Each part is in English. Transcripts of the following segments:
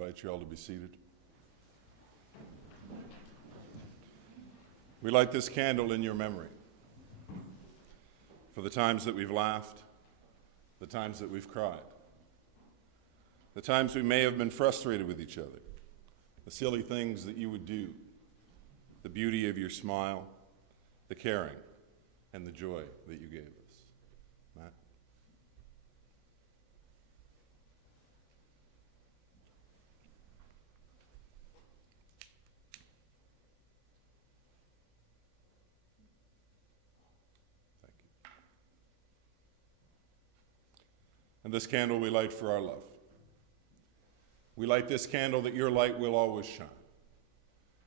invite you all to be seated. We light this candle in your memory for the times that we've laughed, the times that we've cried, the times we may have been frustrated with each other, the silly things that you would do, the beauty of your smile, the caring, and the joy that you gave us. Matt? Thank you. And this candle we light for our love. We light this candle that your light will always shine.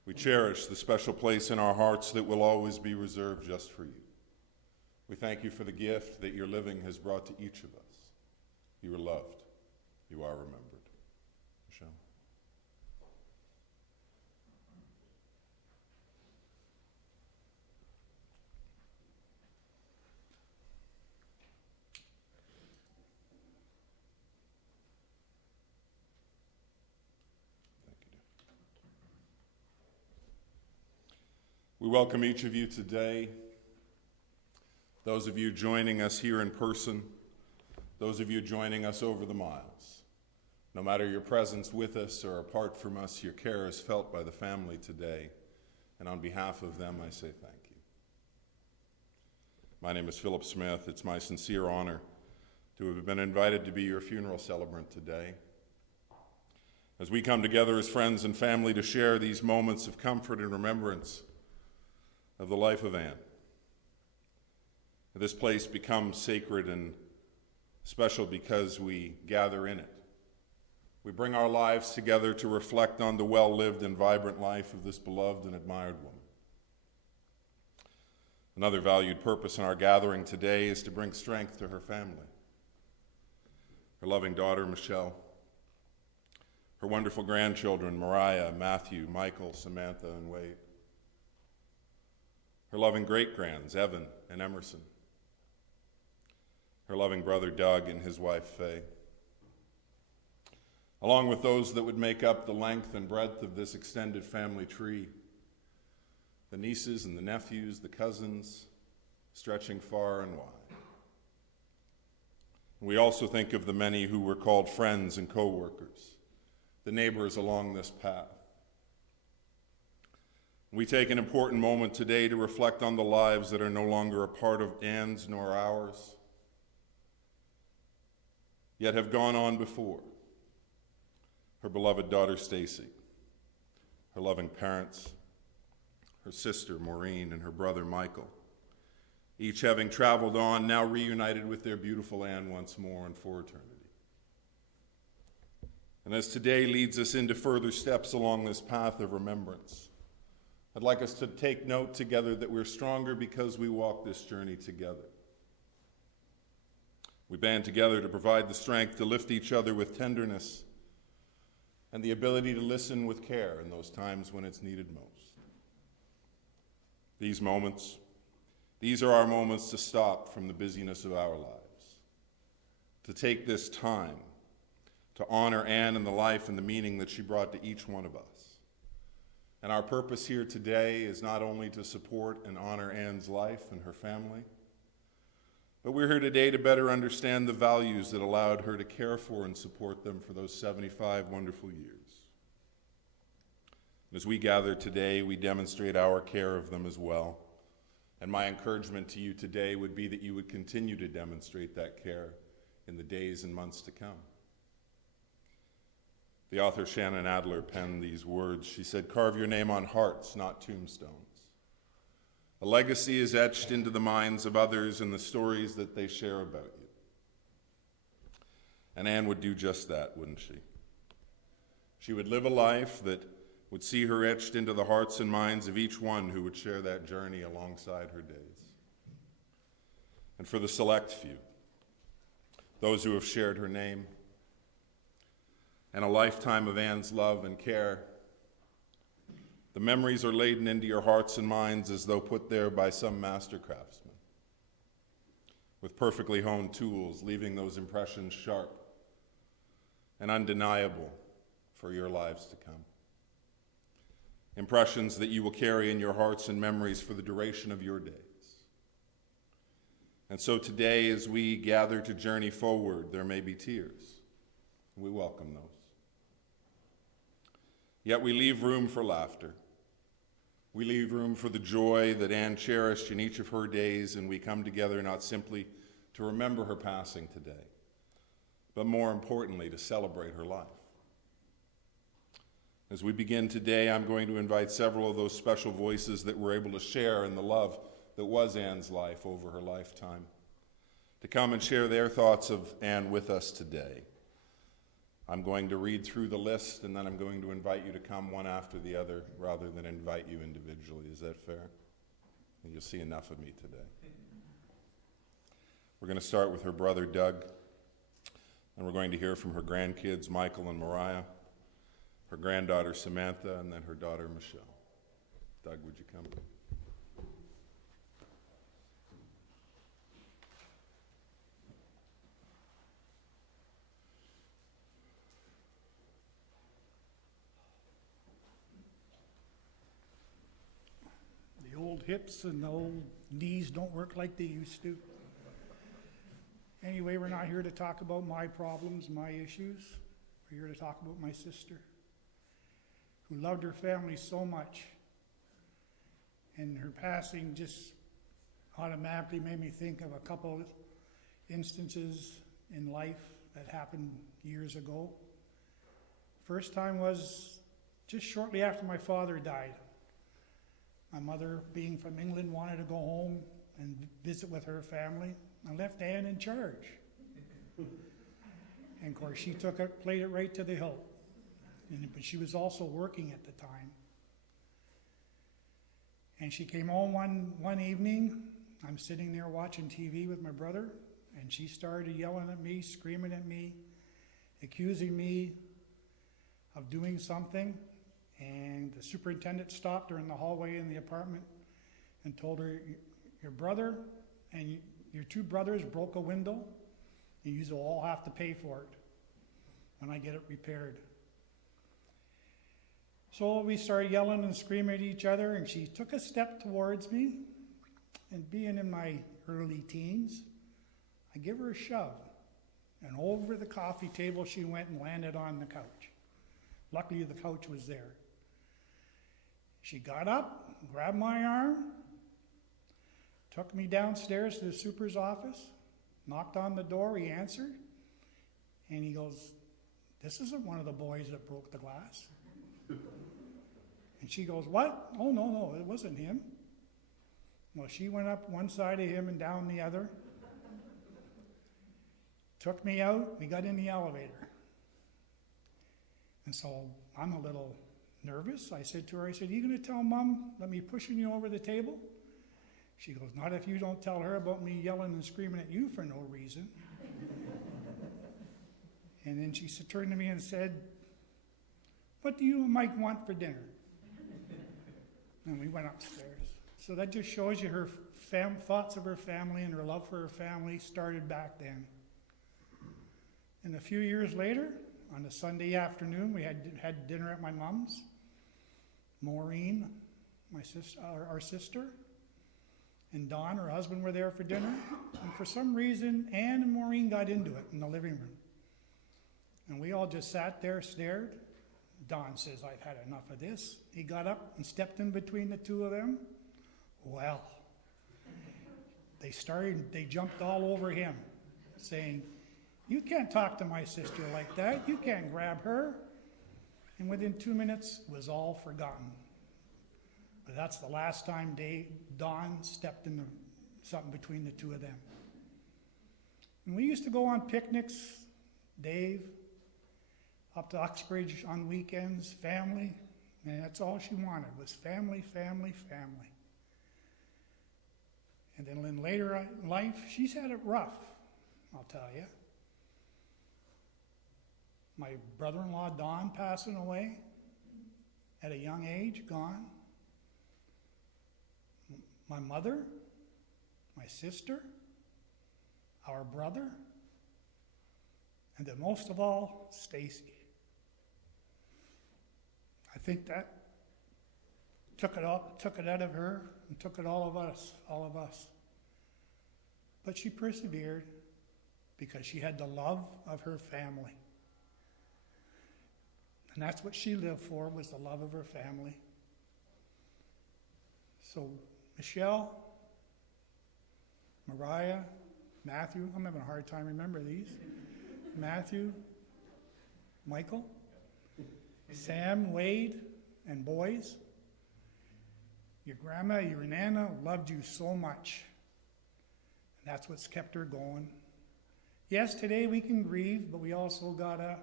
We cherish the special place in our hearts that will always be reserved just for you. We thank you for the gift that your living has brought to each of us. You are loved. You are remembered. Michelle? We welcome each of you today, those of you joining us here in person, those of you joining us over the miles. No matter your presence with us or apart from us, your care is felt by the family today, and on behalf of them, I say thank you. My name is Philip Smith. It's my sincere honor to have been invited to be your funeral celebrant today. As we come together as friends and family to share these moments of comfort and remembrance of the life of Anne. This place becomes sacred and special because we gather in it. We bring our lives together to reflect on the well-lived and vibrant life of this beloved and admired woman. Another valued purpose in our gathering today is to bring strength to her family. Her loving daughter, Michelle, her wonderful grandchildren, Mariah, Matthew, Michael, Samantha, and Wade, her loving great-grands, Evan and Emerson, her loving brother, Doug, and his wife, Faye, along with those that would make up the length and breadth of this extended family tree, the nieces and the nephews, the cousins, stretching far and wide. We also think of the many who were called friends and co-workers, the neighbors along this path. We take an important moment today to reflect on the lives that are no longer a part of Anne's nor ours, yet have gone on before. Her beloved daughter, Stacy, her loving parents, her sister, Maureen, and her brother, Michael, each having traveled on, now reunited with their beautiful Anne once more and for eternity. And as today leads us into further steps along this path of remembrance, I'd like us to take note together that we're stronger because we walk this journey together. We band together to provide the strength to lift each other with tenderness and the ability to listen with care in those times when it's needed most. These moments, these are our moments to stop from the busyness of our lives, to take this time to honor Anne and the life and the meaning that she brought to each one of us. And our purpose here today is not only to support and honor Anne's life and her family, but we're here today to better understand the values that allowed her to care for and support them for those 75 wonderful years. As we gather today, we demonstrate our care of them as well. And my encouragement to you today would be that you would continue to demonstrate that care in the days and months to come. The author Shannon Adler penned these words. She said, "Carve your name on hearts, not tombstones. A legacy is etched into the minds of others in the stories that they share about you." And Anne would do just that, wouldn't she? She would live a life that would see her etched into the hearts and minds of each one who would share that journey alongside her days. And for the select few, those who have shared her name, and a lifetime of Anne's love and care, the memories are laden into your hearts and minds as though put there by some master craftsman, with perfectly honed tools, leaving those impressions sharp and undeniable for your lives to come. Impressions that you will carry in your hearts and memories for the duration of your days. And so today, as we gather to journey forward, there may be tears. We welcome those. Yet we leave room for laughter. We leave room for the joy that Anne cherished in each of her days, and we come together not simply to remember her passing today, but more importantly, to celebrate her life. As we begin today, I'm going to invite several of those special voices that were able to share in the love that was Anne's life over her lifetime, to come and share their thoughts of Anne with us today. I'm going to read through the list, and then I'm going to invite you to come one after the other rather than invite you individually. Is that fair? You'll see enough of me today. We're going to start with her brother, Doug, and we're going to hear from her grandkids, Michael and Mariah, her granddaughter, Samantha, and then her daughter, Michelle. Doug, would you come? The old hips and the old knees don't work like they used to. Anyway, we're not here to talk about my problems, my issues. We're here to talk about my sister, who loved her family so much. And her passing just automatically made me think of a couple of instances in life that happened years ago. First time was just shortly after my father died. My mother, being from England, wanted to go home and visit with her family. I left Anne in charge. And of course, she took it, played it right to the hilt. But she was also working at the time. And she came home one evening. I'm sitting there watching TV with my brother, and she started yelling at me, screaming at me, accusing me of doing something. And the superintendent stopped her in the hallway in the apartment and told her, your brother and your two brothers broke a window, and you all have to pay for it when I get it repaired. So we started yelling and screaming at each other, and she took a step towards me, and being in my early teens, I give her a shove, and over the coffee table she went and landed on the couch. Luckily the couch was there. She got up, grabbed my arm, took me downstairs to the super's office, knocked on the door, he answered, and he goes, this isn't one of the boys that broke the glass. And she goes, what? Oh, no, it wasn't him. Well, she went up one side of him and down the other, took me out, we got in the elevator. And so I'm a little nervous. I said to her, are you going to tell Mom that me pushing you over the table? She goes, not if you don't tell her about me yelling and screaming at you for no reason. And then she turned to me and said, what do you and Mike want for dinner? And we went upstairs. So that just shows you her thoughts of her family and her love for her family started back then. And a few years later, on a Sunday afternoon, we had dinner at my mom's. Maureen, our sister, and Don, her husband, were there for dinner. And for some reason, Anne and Maureen got into it in the living room. And we all just sat there, stared. Don says, I've had enough of this. He got up and stepped in between the two of them. Well, they jumped all over him, saying, you can't talk to my sister like that. You can't grab her. And within 2 minutes, it was all forgotten. But that's the last time Don stepped in something between the two of them. And we used to go on picnics, Dave, up to Uxbridge on weekends, family. And that's all she wanted was family, family, family. And then in later life, she's had it rough, I'll tell you. My brother-in-law, Don, passing away at a young age, gone. My mother, my sister, our brother, and then most of all, Stacy. I think that took it out of her and took it all of us. But she persevered because she had the love of her family. And that's what she lived for, was the love of her family. So Michelle, Mariah, Matthew, I'm having a hard time remembering these. Matthew, Michael, Sam, Wade, and boys, your grandma, your nana loved you so much. And that's what's kept her going. Yes, today we can grieve, but we also gotta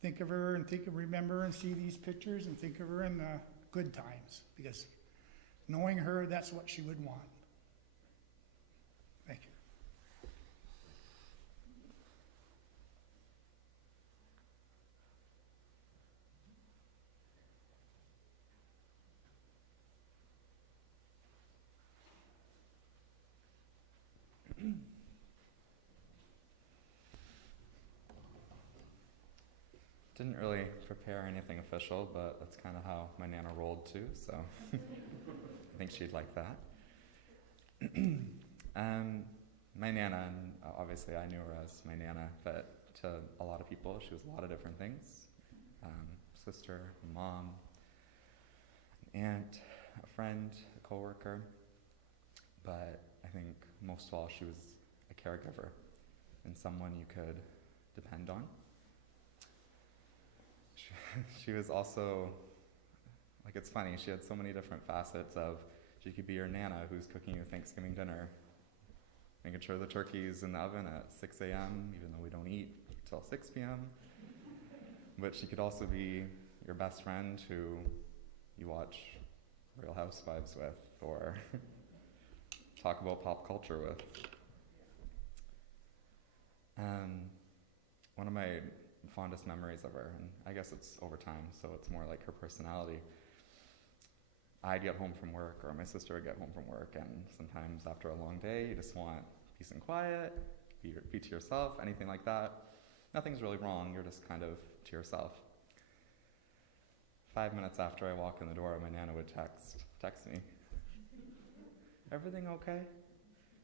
think of her and remember and see these pictures and think of her in the good times, because knowing her, that's what she would want. Thank you. Didn't really prepare anything official, but that's kind of how my Nana rolled too, so I think she'd like that. My Nana, and obviously I knew her as my Nana, but to a lot of people she was a lot of different things. Sister, mom, an aunt, a friend, a coworker, but I think most of all she was a caregiver and someone you could depend on. She was also, like, it's funny, she had so many different facets of, she could be your Nana who's cooking you Thanksgiving dinner, making sure the turkey's in the oven at 6 a.m., even though we don't eat till 6 p.m. But she could also be your best friend who you watch Real Housewives with, or talk about pop culture with. One of my fondest memories of her, and I guess it's over time, so it's more like her personality. I'd get home from work, or my sister would get home from work, and sometimes after a long day, you just want peace and quiet, be to yourself, anything like that. Nothing's really wrong, you're just kind of to yourself. 5 minutes after I walk in the door, my Nana would text me, "Everything okay?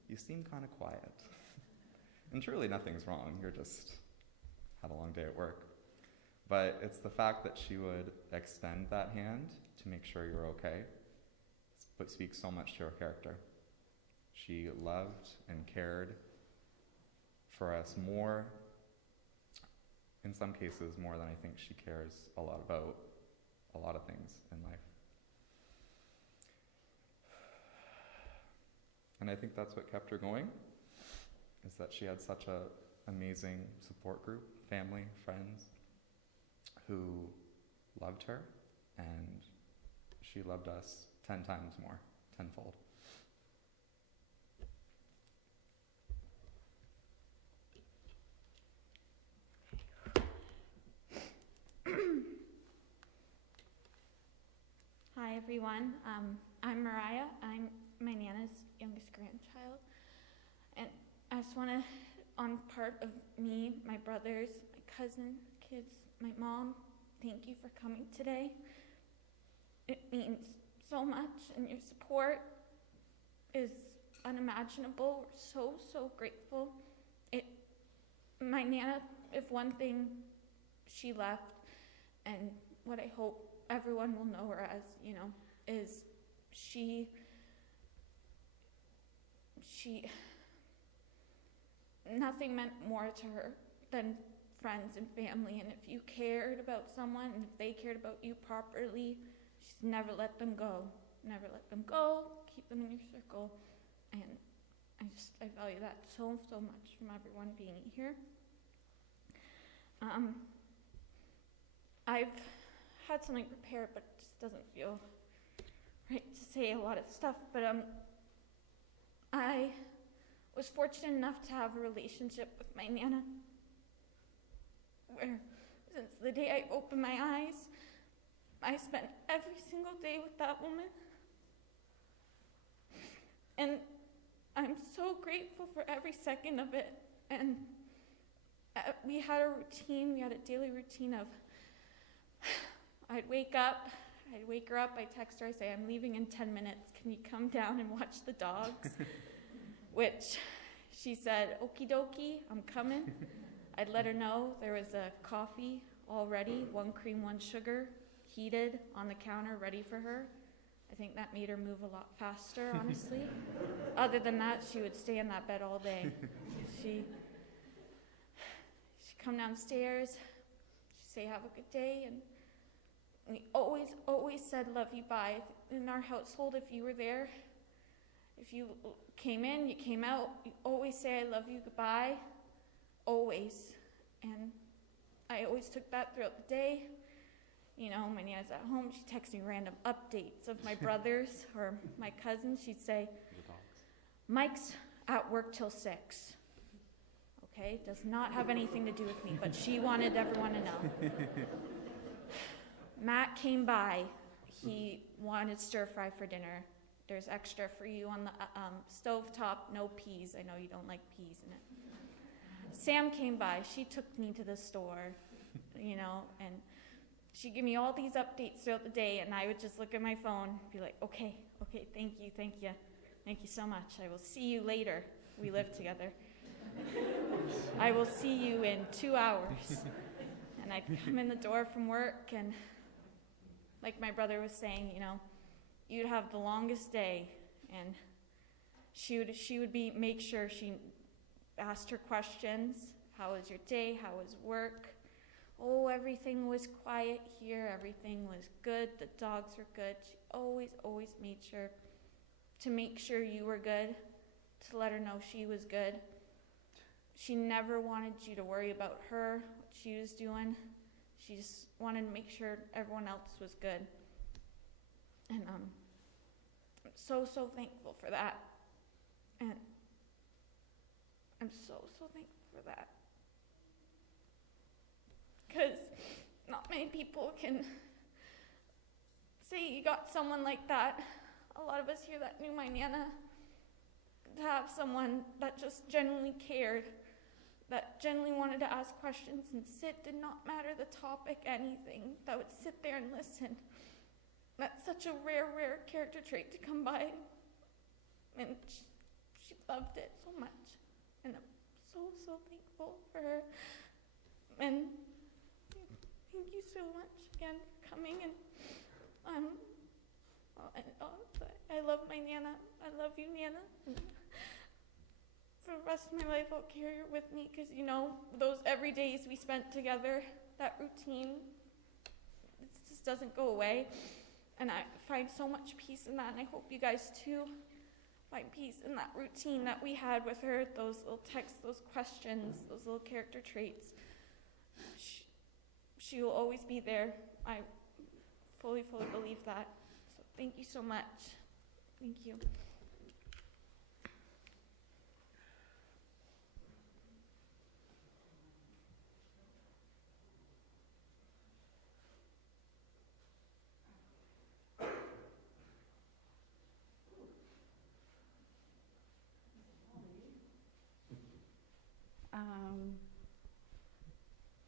You seem kind of quiet." And truly nothing's wrong, you're just had a long day at work. But it's the fact that she would extend that hand to make sure you're okay, but speaks so much to her character. She loved and cared for us more, in some cases more than I think she cares a lot about a lot of things in life. And I think that's what kept her going, is that she had such an amazing support group, family, friends, who loved her, and she loved us 10 times more, tenfold. Hi everyone, I'm Mariah. I'm my Nana's youngest grandchild, and I just want to, on part of me, my brothers, my cousin, kids, my mom, thank you for coming today. It means so much, and your support is unimaginable. We're so grateful. My Nana, if one thing she left, and what I hope everyone will know her as, is she nothing meant more to her than friends and family. And if you cared about someone, and if they cared about you properly, she's never let them go. Never let them go. Keep them in your circle. And I value that so much from everyone being here. I've had something prepared, but it just doesn't feel right to say a lot of stuff. But I was fortunate enough to have a relationship with my Nana, where since the day I opened my eyes, I spent every single day with that woman. And I'm so grateful for every second of it. And we had a routine, we had a daily routine of I'd wake her up, I'd text her, I'd say, I'm leaving in 10 minutes. Can you come down and watch the dogs? Which she said, okie dokie, I'm coming. I'd let her know there was a coffee all ready, 1 cream, 1 sugar, heated on the counter, ready for her. I think that made her move a lot faster, honestly. Other than that, she would stay in that bed all day. She'd come downstairs, she'd say, have a good day, and we always said, love you, bye. In our household, if you were there, if you came in, you came out, you always say, I love you, goodbye, always. And I always took that throughout the day. You know, my Nana's at home, she'd text me random updates of my brothers or my cousins. She'd say, Mike's at work till 6. Okay, does not have anything to do with me, but she wanted everyone to know. Matt came by, he wanted stir fry for dinner. There's extra for you on the stovetop, no peas. I know you don't like peas in it. Sam came by, she took me to the store, you know, and she'd give me all these updates throughout the day, and I would just look at my phone and be like, okay, thank you so much. I will see you later. We live together. I will see you in 2 hours. And I'd come in the door from work, and like my brother was saying, you know, you'd have the longest day, and she would make sure she asked her questions. How was your day? How was work? Oh, everything was quiet here. Everything was good. The dogs were good. She always made sure to make sure you were good, to let her know she was good. She never wanted you to worry about her, what she was doing. She just wanted to make sure everyone else was good. And I'm so thankful for that. And I'm so thankful for that. Because not many people can say you got someone like that. A lot of us here that knew my Nana, to have someone that just genuinely cared, that genuinely wanted to ask questions and did not matter the topic, anything, that would sit there and listen. That's such a rare character trait to come by. And she loved it so much. And I'm so thankful for her. And thank you so much again for coming. And I love my Nana. I love you, Nana. And for the rest of my life, I'll carry her with me because, you know, those every days we spent together, that routine, it just doesn't go away. And I find so much peace in that, and I hope you guys too find peace in that routine that we had with her, those little texts, those questions, those little character traits. She will always be there. I fully believe that. So thank you so much. Thank you.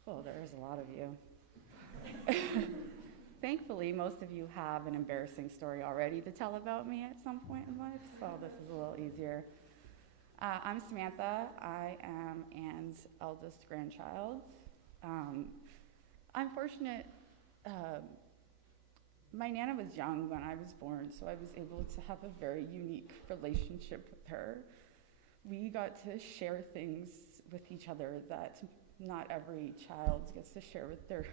Well, there's a lot of you. Thankfully, most of you have an embarrassing story already to tell about me at some point in life, so this is a little easier. I'm Samantha. I am Anne's eldest grandchild. I'm fortunate. My Nana was young when I was born, so I was able to have a very unique relationship with her. We got to share things with each other that not every child gets to share with their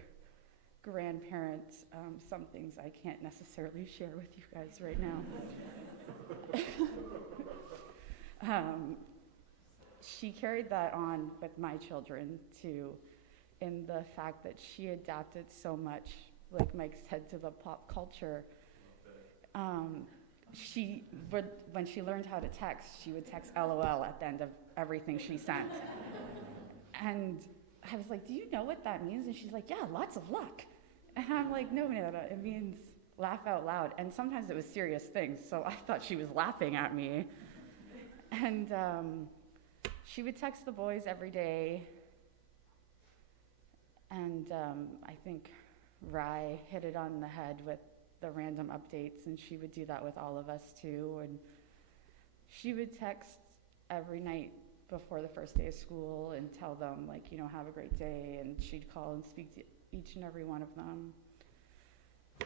grandparents. Some things I can't necessarily share with you guys right now. She carried that on with my children too, in the fact that she adapted so much, like Mike said, to the pop culture. When she learned how to text, she would text LOL at the end of everything she sent. And I was like, do you know what that means? And she's like, yeah, lots of luck. And I'm like, no, it means laugh out loud. And sometimes it was serious things, so I thought she was laughing at me. And she would text the boys every day. And I think Rye hit it on the head with the random updates, and she would do that with all of us too. And she would text every night before the first day of school and tell them, like, you know, have a great day, and she'd call and speak to each and every one of them. I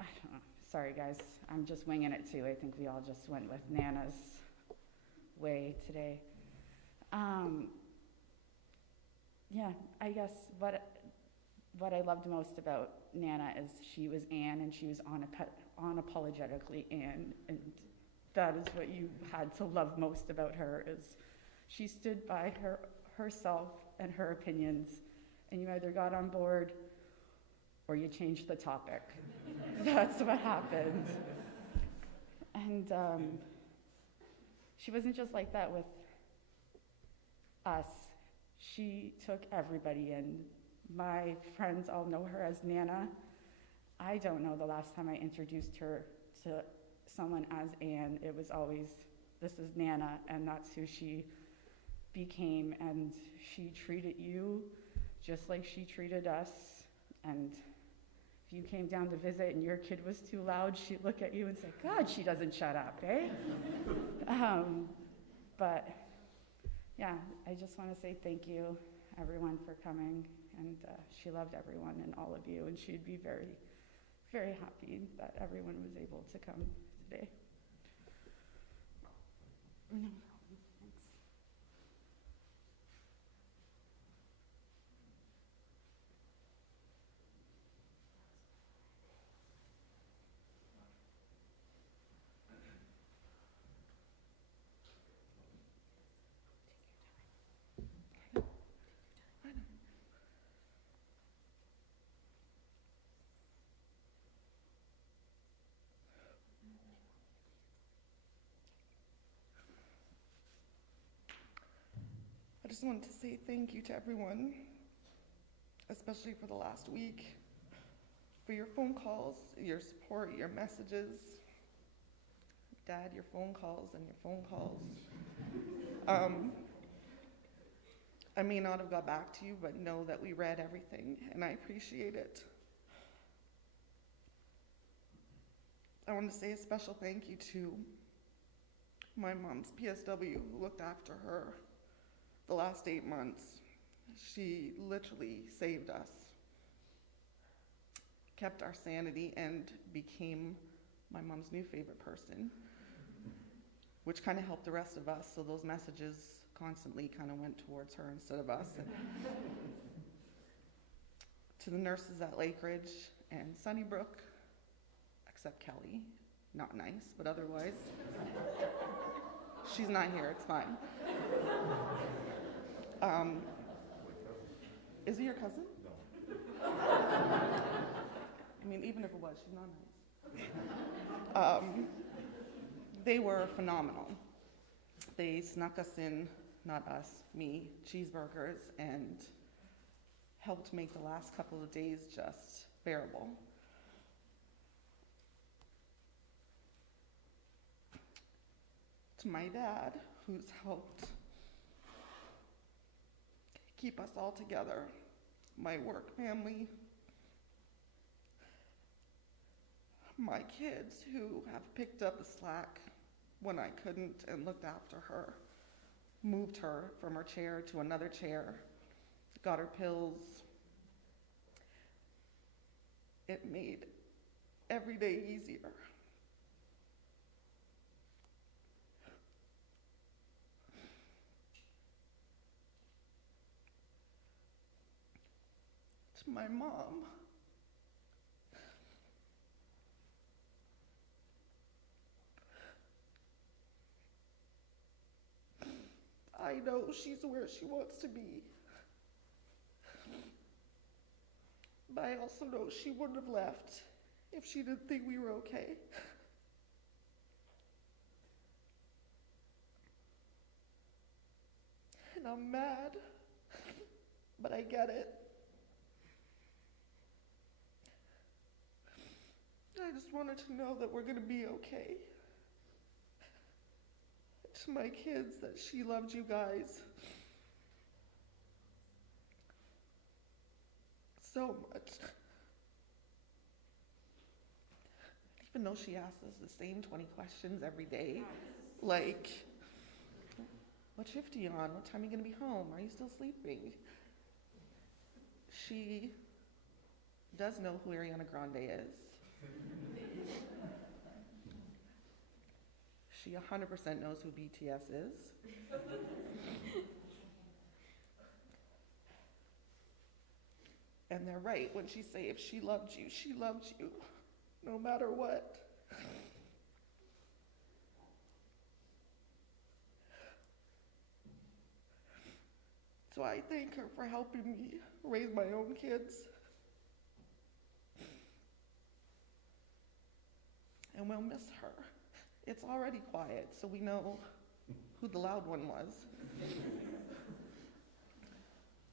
don't know. Sorry, guys. I'm just winging it too. I think we all just went with Nana's way today. Yeah, I guess what I loved most about Nana is she was Anne, and she was unapologetically Anne, and that is what you had to love most about her, is she stood by herself and her opinions, and you either got on board or you changed the topic. That's what happened. And she wasn't just like that with us. She took everybody in. My friends all know her as Nana. I don't know the last time I introduced her to someone as Anne. It was always, this is Nana, and that's who she became. And she treated you just like she treated us. And if you came down to visit and your kid was too loud, she'd look at you and say, God, she doesn't shut up, eh? But yeah, I just want to say thank you, everyone, for coming. And she loved everyone and all of you, and she'd be very, very happy that everyone was able to come today. No problem. Thanks. I just wanted to say thank you to everyone, especially for the last week, for your phone calls, your support, your messages. Dad, your phone calls and your phone calls. I may not have got back to you, but know that we read everything, and I appreciate it. I want to say a special thank you to my mom's PSW, who looked after her the last 8 months. She literally saved us, kept our sanity, and became my mom's new favorite person, which kind of helped the rest of us, so those messages constantly kind of went towards her instead of us. And to the nurses at Lake Ridge and Sunnybrook, except Kelly, not nice, but otherwise, she's not here, it's fine. Is he your cousin? No. I mean, even if it was, she's not nice. They were phenomenal. They snuck us in, not us, me, cheeseburgers, and helped make the last couple of days just bearable. To my dad, who's helped keep us all together, my work family, my kids who have picked up the slack when I couldn't and looked after her, moved her from her chair to another chair, got her pills. It made every day easier. To my mom, I know she's where she wants to be, but I also know she wouldn't have left if she didn't think we were okay. And I'm mad, but I get it. I just wanted to know that we're gonna be okay. To my kids, that she loved you guys. so much. Even though she asks us the same 20 questions every day, like, what shift are you on? What time are you gonna be home? Are you still sleeping? She does know who Ariana Grande is. She 100% knows who BTS is. And they're right when she say if she loved you, no matter what. So I thank her for helping me raise my own kids. And we'll miss her. It's already quiet, so we know who the loud one was.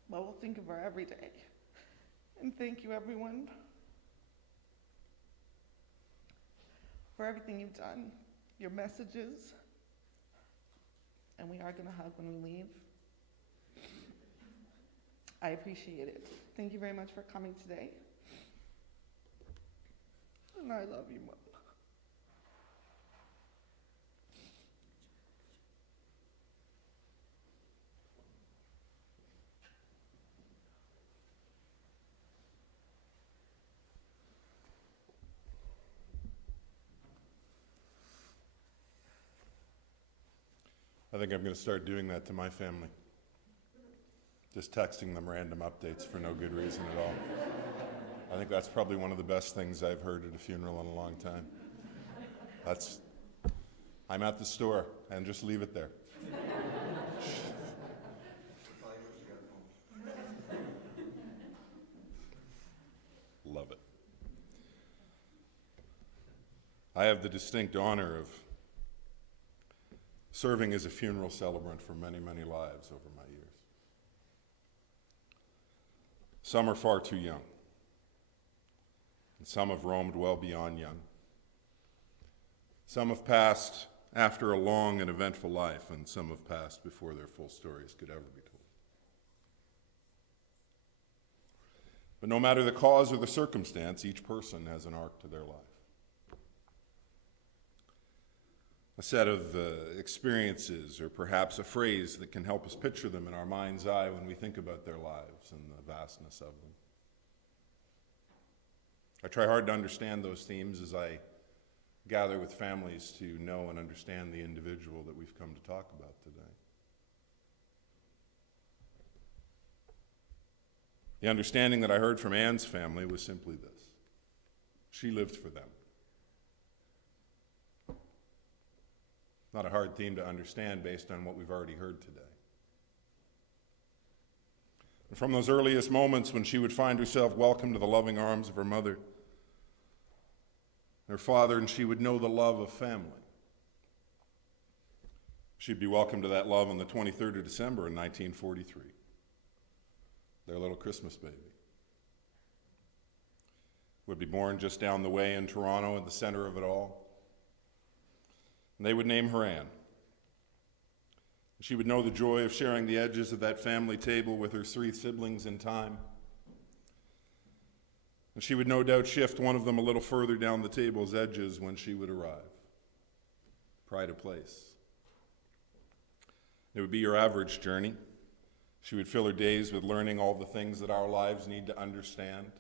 But we'll think of her every day. And thank you, everyone, for everything you've done, your messages, and we are gonna hug when we leave. I appreciate it. Thank you very much for coming today. And I love you, Mom. I think I'm going to start doing that to my family. Just texting them random updates for no good reason at all. I think that's probably one of the best things I've heard at a funeral in a long time. I'm at the store, and just leave it there. Love it. I have the distinct honor of serving as a funeral celebrant for many, many lives over my years. Some are far too young, and some have roamed well beyond young. Some have passed after a long and eventful life, and some have passed before their full stories could ever be told. But no matter the cause or the circumstance, each person has an arc to their life. A set of experiences, or perhaps a phrase that can help us picture them in our mind's eye when we think about their lives and the vastness of them. I try hard to understand those themes as I gather with families to know and understand the individual that we've come to talk about today. The understanding that I heard from Anne's family was simply this: she lived for them. Not a hard theme to understand based on what we've already heard today. And from those earliest moments when she would find herself welcomed to the loving arms of her mother, her father, and she would know the love of family. She'd be welcomed to that love on the 23rd of December in 1943, their little Christmas baby. Would be born just down the way in Toronto, in the center of it all. And they would name her Anne. She would know the joy of sharing the edges of that family table with her 3 siblings in time. And she would no doubt shift one of them a little further down the table's edges when she would arrive. Pride of place. It would be your average journey. She would fill her days with learning all the things that our lives need to understand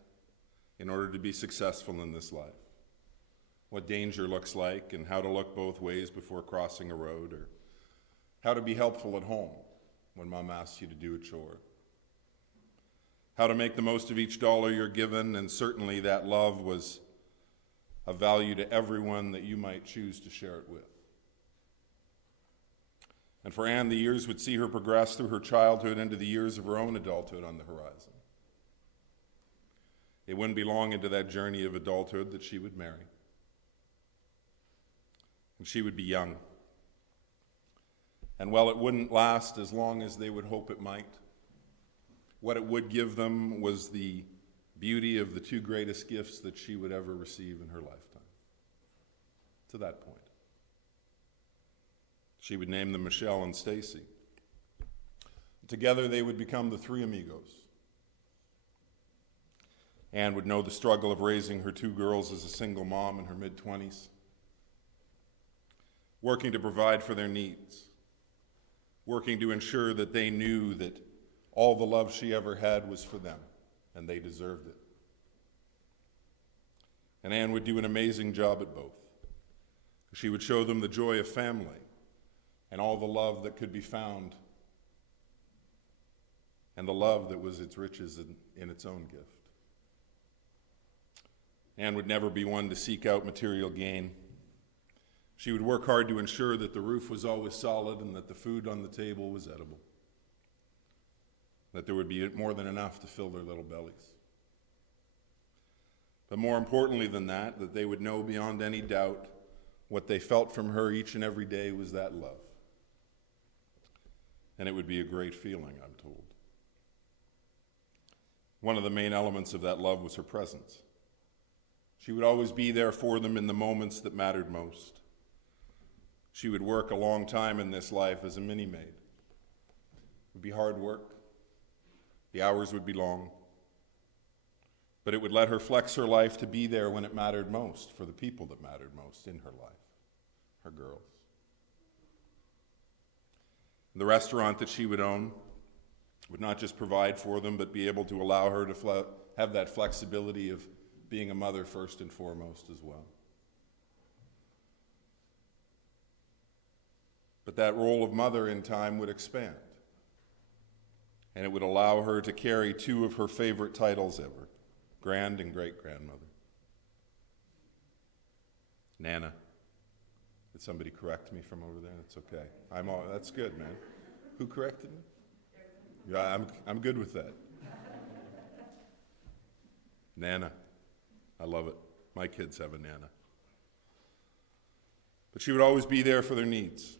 in order to be successful in this life. What danger looks like, and how to look both ways before crossing a road, or how to be helpful at home when Mom asks you to do a chore. How to make the most of each dollar you're given, and certainly that love was of value to everyone that you might choose to share it with. And for Anne, the years would see her progress through her childhood into the years of her own adulthood on the horizon. It wouldn't be long into that journey of adulthood that she would marry. And she would be young. And while it wouldn't last as long as they would hope it might, what it would give them was the beauty of the 2 greatest gifts that she would ever receive in her lifetime. To that point. She would name them Michelle and Stacy. Together they would become the 3 amigos. Anne would know the struggle of raising her two girls as a single mom in her mid-20s, working to provide for their needs, working to ensure that they knew that all the love she ever had was for them, and they deserved it. And Anne would do an amazing job at both. She would show them the joy of family and all the love that could be found, and the love that was its riches in its own gift. Anne would never be one to seek out material gain. She would work hard to ensure that the roof was always solid and that the food on the table was edible, that there would be more than enough to fill their little bellies. But more importantly than that, that they would know beyond any doubt what they felt from her each and every day was that love. And it would be a great feeling, I'm told. One of the main elements of that love was her presence. She would always be there for them in the moments that mattered most. She would work a long time in this life as a mini-maid. It would be hard work. The hours would be long. But it would let her flex her life to be there when it mattered most, for the people that mattered most in her life, her girls. The restaurant that she would own would not just provide for them, but be able to allow her to have that flexibility of being a mother first and foremost as well. But that role of mother in time would expand, and it would allow her to carry two of her favorite titles ever, grand and great-grandmother. Nana. Did somebody correct me from over there? That's okay. That's good, man. Who corrected me? Yeah, I'm good with that. Nana. I love it. My kids have a Nana. But she would always be there for their needs,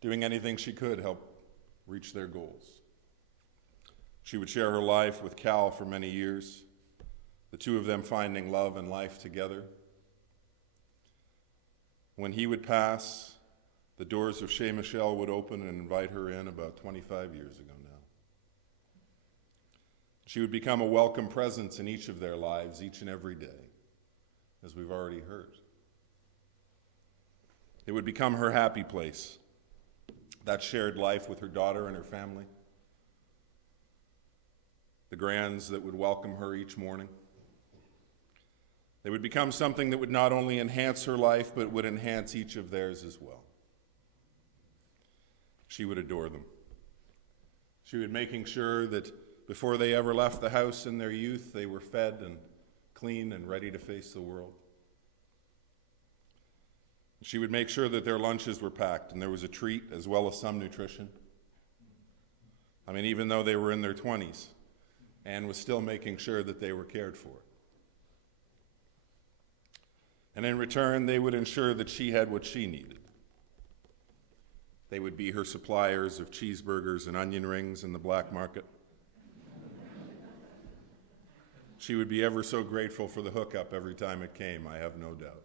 doing anything she could to help reach their goals. She would share her life with Cal for many years, the two of them finding love and life together. When he would pass, the doors of Chez Michel would open and invite her in about 25 years ago now. She would become a welcome presence in each of their lives, each and every day, as we've already heard. It would become her happy place, that shared life with her daughter and her family, the grands that would welcome her each morning. They would become something that would not only enhance her life, but would enhance each of theirs as well. She would adore them. She would making sure that before they ever left the house in their youth, they were fed and clean and ready to face the world. She would make sure that their lunches were packed and there was a treat as well as some nutrition. I mean, even though they were in their 20s, Anne was still making sure that they were cared for. And in return, they would ensure that she had what she needed. They would be her suppliers of cheeseburgers and onion rings in the black market. She would be ever so grateful for the hookup every time it came, I have no doubt.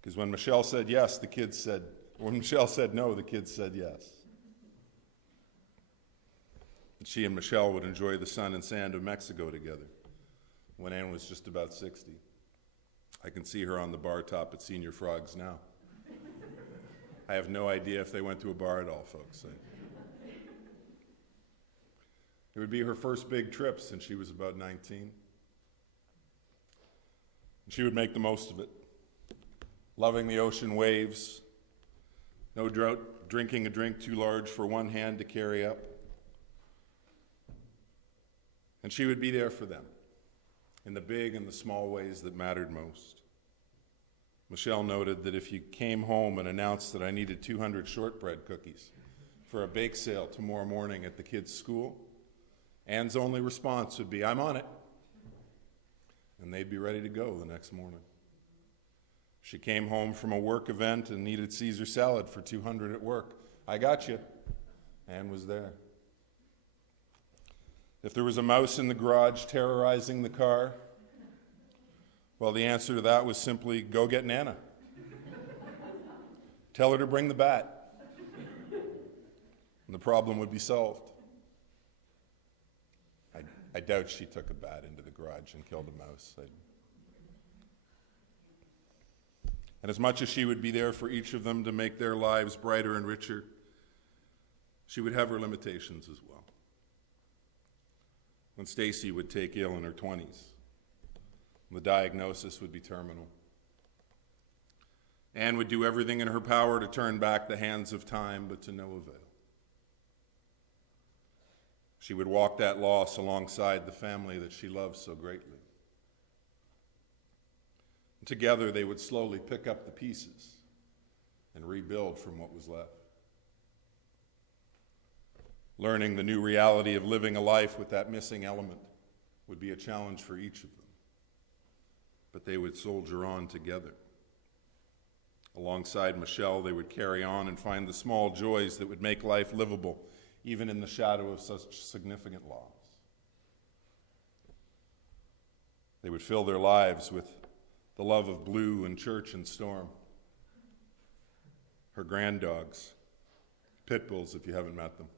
Because when Michelle said yes, the kids said, when Michelle said no, the kids said yes. And she and Michelle would enjoy the sun and sand of Mexico together when Anne was just about 60. I can see her on the bar top at Senior Frogs now. I have no idea if they went to a bar at all, folks. It would be her first big trip since she was about 19. And she would make the most of it, loving the ocean waves, no drought, drinking a drink too large for one hand to carry up. And she would be there for them in the big and the small ways that mattered most. Michelle noted that if you came home and announced that I needed 200 shortbread cookies for a bake sale tomorrow morning at the kids' school, Anne's only response would be, "I'm on it." And they'd be ready to go the next morning. She came home from a work event and needed Caesar salad for 200 at work. "I got you." Anne was there. If there was a mouse in the garage terrorizing the car, well, the answer to that was simply, go get Nana. Tell her to bring the bat. And the problem would be solved. I I doubt she took a bat into the garage and killed a mouse. And as much as she would be there for each of them to make their lives brighter and richer, she would have her limitations as well. When Stacy would take ill in her 20s, the diagnosis would be terminal. Anne would do everything in her power to turn back the hands of time, but to no avail. She would walk that loss alongside the family that she loved so greatly. Together, they would slowly pick up the pieces and rebuild from what was left. Learning the new reality of living a life with that missing element would be a challenge for each of them, but they would soldier on together. Alongside Michelle, they would carry on and find the small joys that would make life livable, even in the shadow of such significant loss. They would fill their lives with the love of Blue and Church and Storm, her grand dogs, pit bulls if you haven't met them.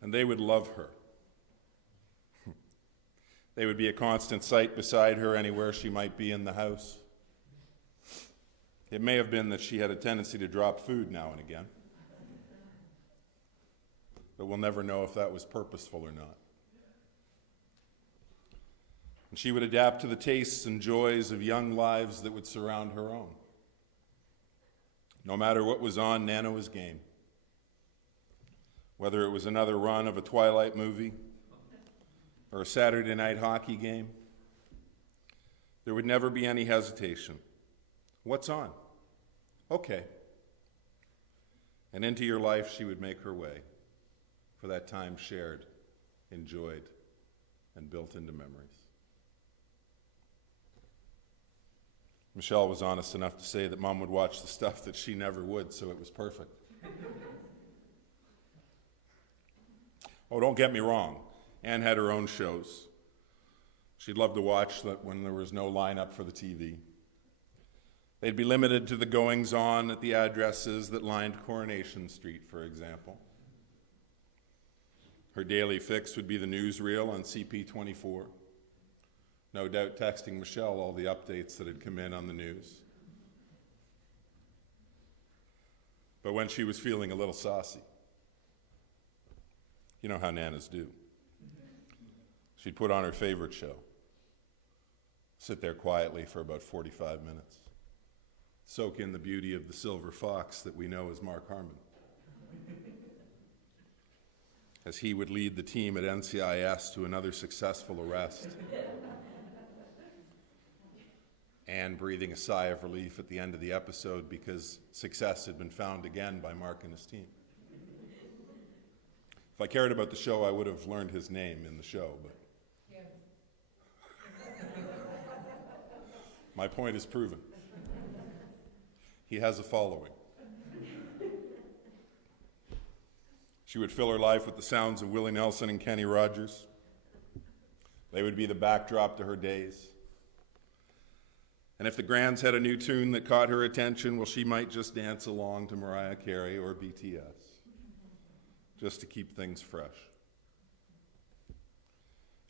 And they would love her. They would be a constant sight beside her anywhere she might be in the house. It may have been that she had a tendency to drop food now and again, but we'll never know if that was purposeful or not. And she would adapt to the tastes and joys of young lives that would surround her own. No matter what was on, Nana was game. Whether it was another run of a Twilight movie or a Saturday night hockey game, there would never be any hesitation. What's on? Okay. And into your life she would make her way for that time shared, enjoyed, and built into memories. Michelle was honest enough to say that Mom would watch the stuff that she never would, so it was perfect. Oh, don't get me wrong. Anne had her own shows. She'd love to watch that when there was no lineup for the TV. They'd be limited to the goings-on at the addresses that lined Coronation Street, for example. Her daily fix would be the newsreel on CP24. No doubt texting Michelle all the updates that had come in on the news. But when she was feeling a little saucy, you know how Nanas do. She'd put on her favorite show, sit there quietly for about 45 minutes, soak in the beauty of the silver fox that we know as Mark Harmon, as he would lead the team at NCIS to another successful arrest, and breathing a sigh of relief at the end of the episode because success had been found again by Mark and his team. If I cared about the show, I would have learned his name in the show, but my point is proven. He has a following. She would fill her life with the sounds of Willie Nelson and Kenny Rogers. They would be the backdrop to her days. And if the Grands had a new tune that caught her attention, well, she might just dance along to Mariah Carey or BTS, just to keep things fresh.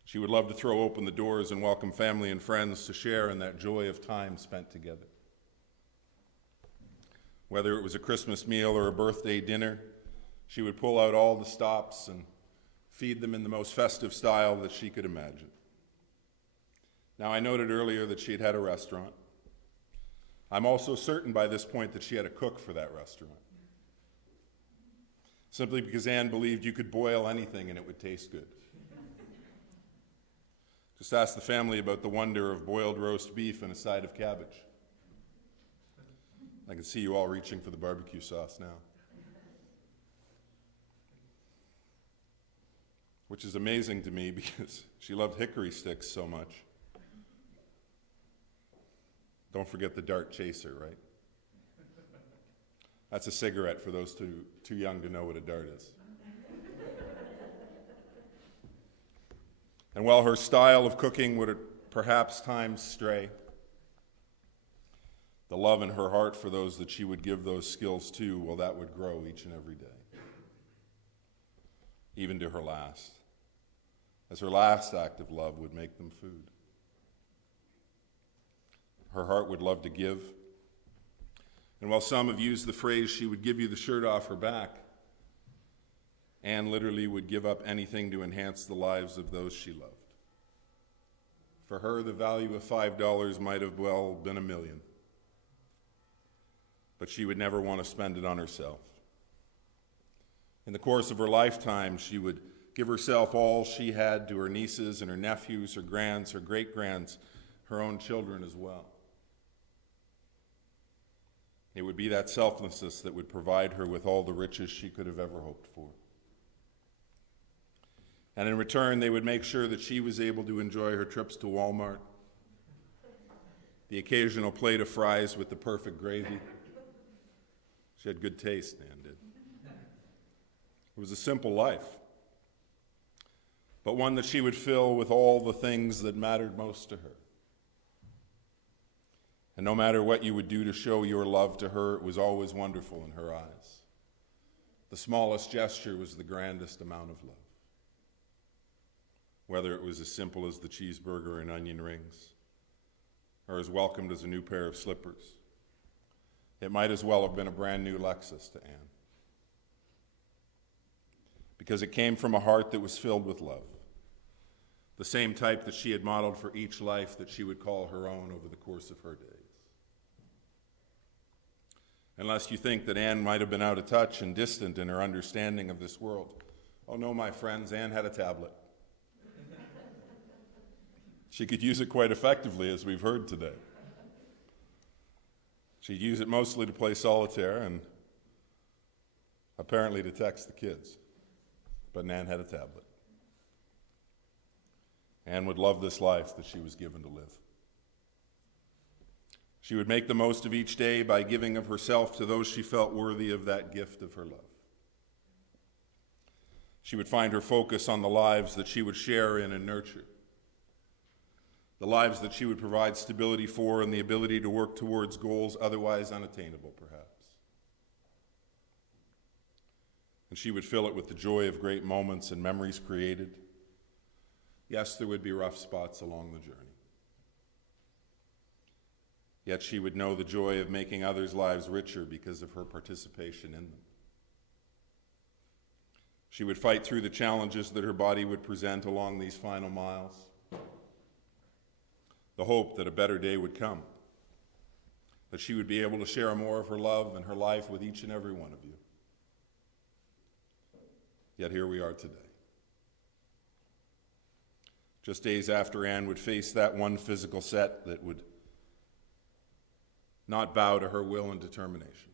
She would love to throw open the doors and welcome family and friends to share in that joy of time spent together. Whether it was a Christmas meal or a birthday dinner, she would pull out all the stops and feed them in the most festive style that she could imagine. Now, I noted earlier that she had had a restaurant. I'm also certain by this point that she had a cook for that restaurant, simply because Anne believed you could boil anything and it would taste good. Just ask the family about the wonder of boiled roast beef and a side of cabbage. I can see you all reaching for the barbecue sauce now. Which is amazing to me because she loved hickory sticks so much. Don't forget the dart chaser, right? That's a cigarette for those too young to know what a dart is. And while her style of cooking would at perhaps times stray, the love in her heart for those that she would give those skills to, well, that would grow each and every day, even to her last. as her last act of love would make them food. Her heart would love to give. And while some have used the phrase, she would give you the shirt off her back, Anne literally would give up anything to enhance the lives of those she loved. For her, the value of $5 might have well been $1 million. But she would never want to spend it on herself. In the course of her lifetime, she would give herself all she had to her nieces and her nephews, her grands, her great-grands, her own children as well. It would be that selflessness that would provide her with all the riches she could have ever hoped for. And in return, they would make sure that she was able to enjoy her trips to Walmart, the occasional plate of fries with the perfect gravy. She had good taste, Anne did. It was a simple life, but one that she would fill with all the things that mattered most to her. And no matter what you would do to show your love to her, it was always wonderful in her eyes. The smallest gesture was the grandest amount of love. Whether it was as simple as the cheeseburger and onion rings, or as welcomed as a new pair of slippers, it might as well have been a brand new Lexus to Anne. Because it came from a heart that was filled with love, the same type that she had modeled for each life that she would call her own over the course of her days. Unless you think that Anne might have been out of touch and distant in her understanding of this world. Oh no, my friends, Anne had a tablet. She could use it quite effectively, as we've heard today. She'd use it mostly to play solitaire and apparently to text the kids. But Anne had a tablet. Anne would love this life that she was given to live. She would make the most of each day by giving of herself to those she felt worthy of that gift of her love. She would find her focus on the lives that she would share in and nurture, the lives that she would provide stability for and the ability to work towards goals otherwise unattainable, perhaps. And she would fill it with the joy of great moments and memories created. Yes, there would be rough spots along the journey. Yet she would know the joy of making others' lives richer because of her participation in them. She would fight through the challenges that her body would present along these final miles. The hope that a better day would come, that she would be able to share more of her love and her life with each and every one of you. Yet here we are today. Just days after Anne would face that one physical set that would not bow to her will and determination.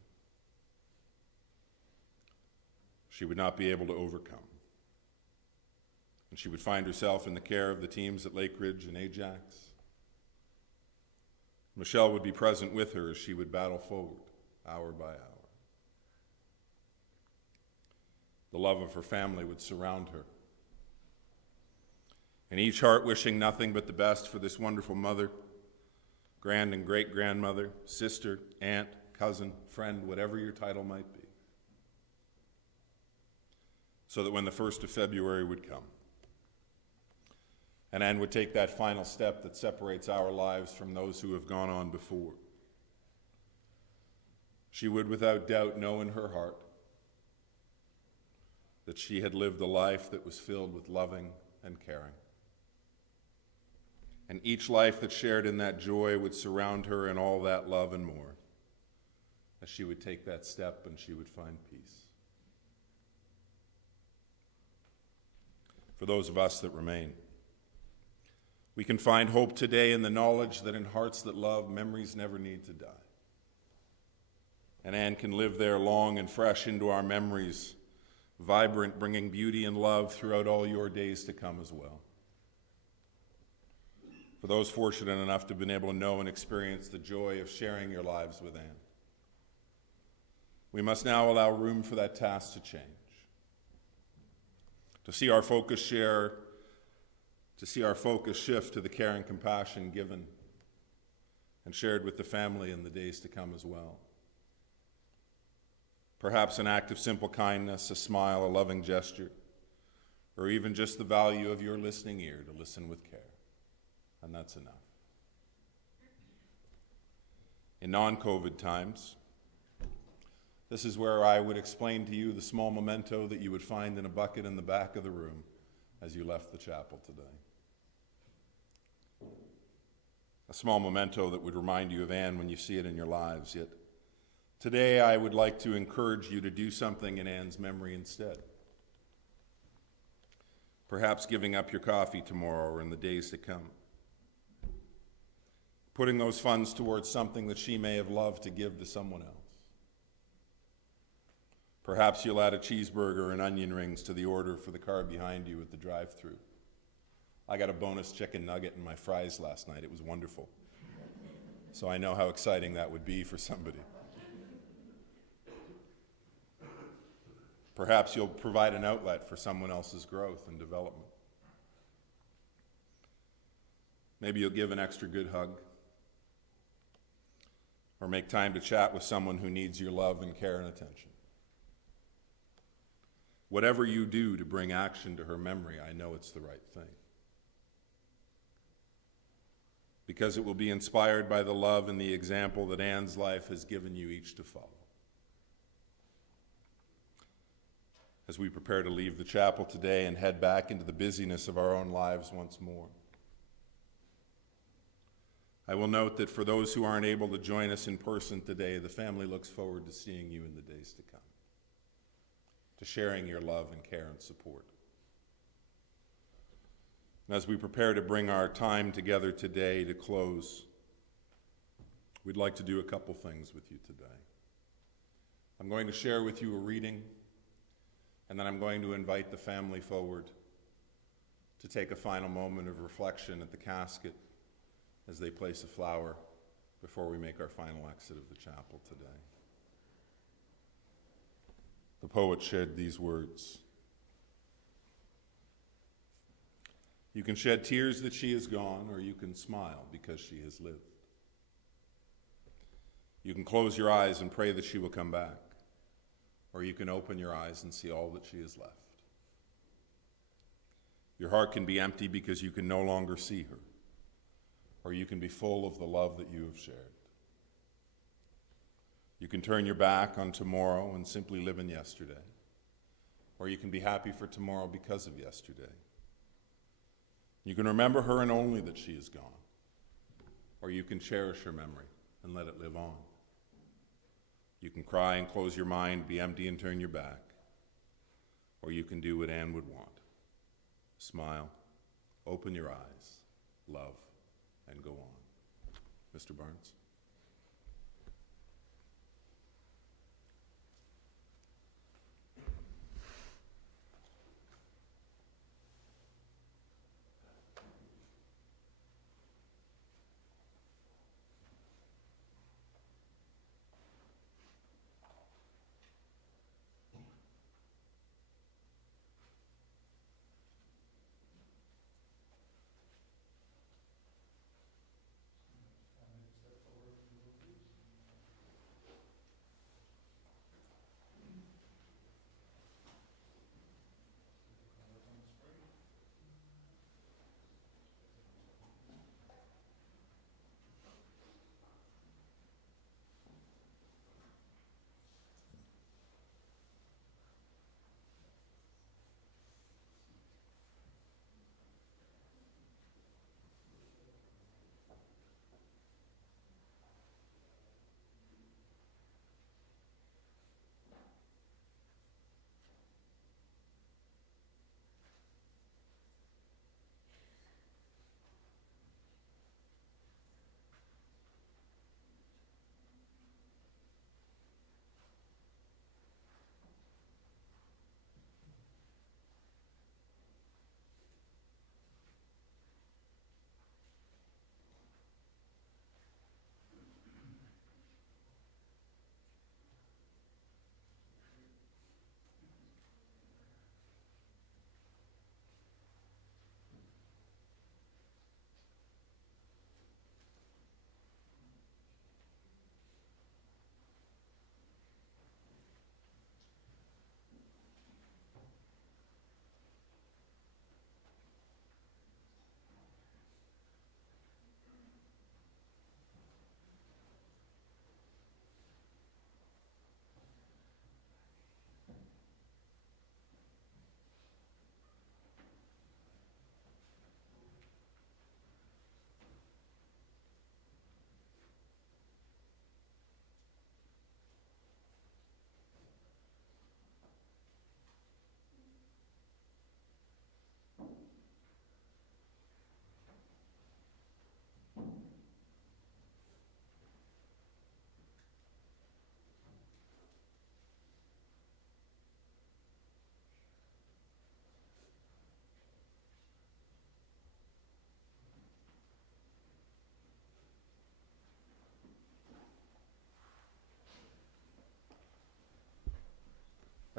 She would not be able to overcome. And she would find herself in the care of the teams at Lake Ridge and Ajax. Michelle would be present with her as she would battle forward, hour by hour. The love of her family would surround her. And each heart wishing nothing but the best for this wonderful mother, grand and great-grandmother, sister, aunt, cousin, friend, whatever your title might be. So that when the 1st of February would come, and Anne would take that final step that separates our lives from those who have gone on before, she would without doubt know in her heart that she had lived a life that was filled with loving and caring. And each life that shared in that joy would surround her in all that love and more, as she would take that step and she would find peace. For those of us that remain, we can find hope today in the knowledge that in hearts that love, memories never need to die. And Anne can live there long and fresh into our memories, vibrant, bringing beauty and love throughout all your days to come as well. For those fortunate enough to have been able to know and experience the joy of sharing your lives with Anne, we must now allow room for that task to change, to see our focus shift to the care and compassion given and shared with the family in the days to come as well. Perhaps an act of simple kindness, a smile, a loving gesture, or even just the value of your listening ear to listen with care. And that's enough. In non-COVID times, this is where I would explain to you the small memento that you would find in a bucket in the back of the room as you left the chapel today. A small memento that would remind you of Anne when you see it in your lives. Yet today I would like to encourage you to do something in Anne's memory instead. Perhaps giving up your coffee tomorrow or in the days to come. Putting those funds towards something that she may have loved to give to someone else. Perhaps you'll add a cheeseburger and onion rings to the order for the car behind you at the drive-thru. I got a bonus chicken nugget in my fries last night. It was wonderful. So I know how exciting that would be for somebody. Perhaps you'll provide an outlet for someone else's growth and development. Maybe you'll give an extra good hug, or make time to chat with someone who needs your love and care and attention. Whatever you do to bring action to her memory, I know it's the right thing. Because it will be inspired by the love and the example that Anne's life has given you each to follow. As we prepare to leave the chapel today and head back into the busyness of our own lives once more, I will note that for those who aren't able to join us in person today, the family looks forward to seeing you in the days to come, to sharing your love and care and support. And as we prepare to bring our time together today to close, we'd like to do a couple things with you today. I'm going to share with you a reading, and then I'm going to invite the family forward to take a final moment of reflection at the casket as they place a flower before we make our final exit of the chapel today. The poet shared these words. You can shed tears that she is gone, or you can smile because she has lived. You can close your eyes and pray that she will come back, or you can open your eyes and see all that she has left. Your heart can be empty because you can no longer see her, or you can be full of the love that you have shared. You can turn your back on tomorrow and simply live in yesterday, or you can be happy for tomorrow because of yesterday. You can remember her and only that she is gone, or you can cherish her memory and let it live on. You can cry and close your mind, be empty and turn your back, or you can do what Anne would want. Smile, open your eyes, love, and go on. Mr. Barnes.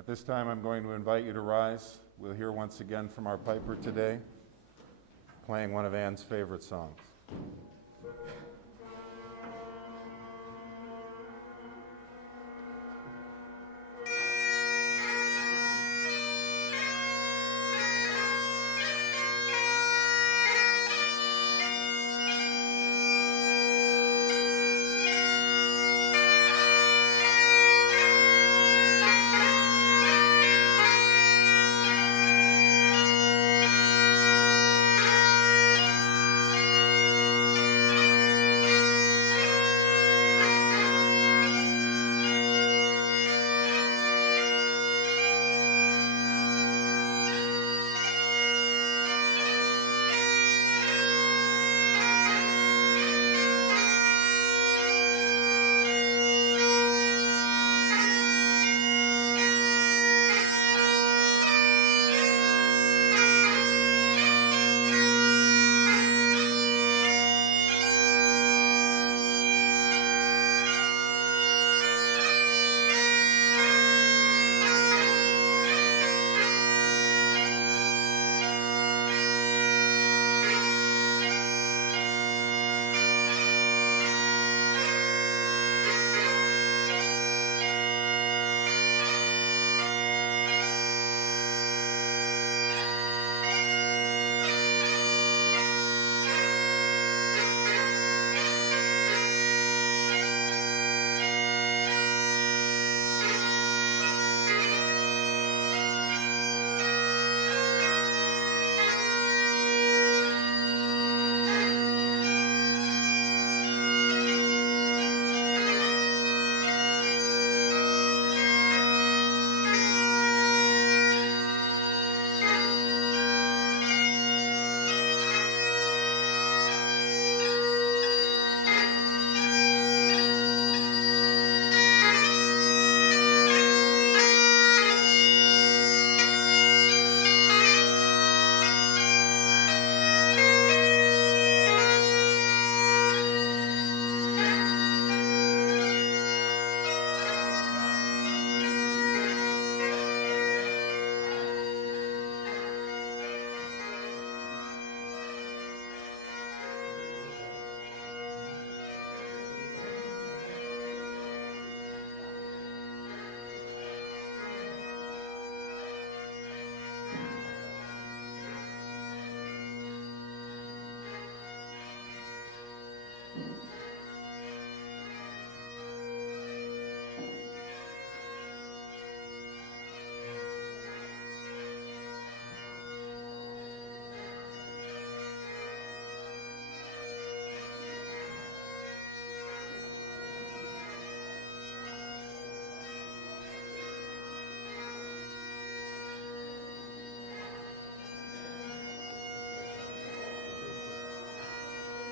At this time, I'm going to invite you to rise. We'll hear once again from our piper today, playing one of Anne's favorite songs.